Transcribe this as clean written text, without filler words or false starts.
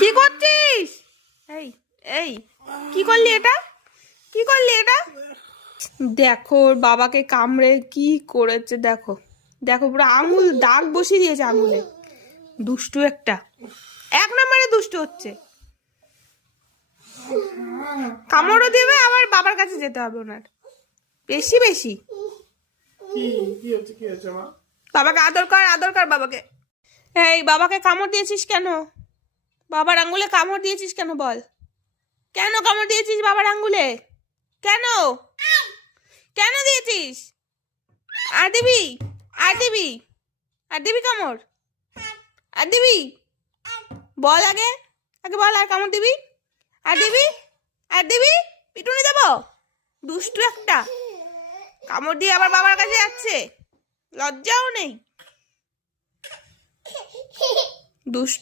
কি করছিস? এই এই কি করলি এটা? কি করলি এটা? দেখো ওর বাবাকে কামড়ে কি করেছে, দেখো দেখো পুরো আঙুল দাগ বসিয়ে দিয়েছে আঙুলে। দুষ্টু একটা, এক নম্বরে দুষ্টু হচ্ছে। কামড়ও দেবে, আবার বাবার কাছে যেতে হবে ওনার। বেশি বেশি। বাবাকে আদর কর, আদর কর বাবাকে। এই বাবাকে কামড় দিয়েছিস কেন? বাবার আঙ্গুলে কামড় দিয়েছিস কেন বল? কেন কামড় দিয়েছিস বাবার আঙ্গুলে? কেন কেন দিয়েছিস? আর দিবি? আর দিবি? আর দিবি কামড়? আর দিবি? বল আগে, আগে বল আর কামড় দিবি? আর দিবি? আর দিবি? পিটুনি দেবো? দুষ্টু একটা, কামড় দিয়ে আবার বাবার কাছে যাচ্ছে, লজ্জাও নেই। দুষ্টু।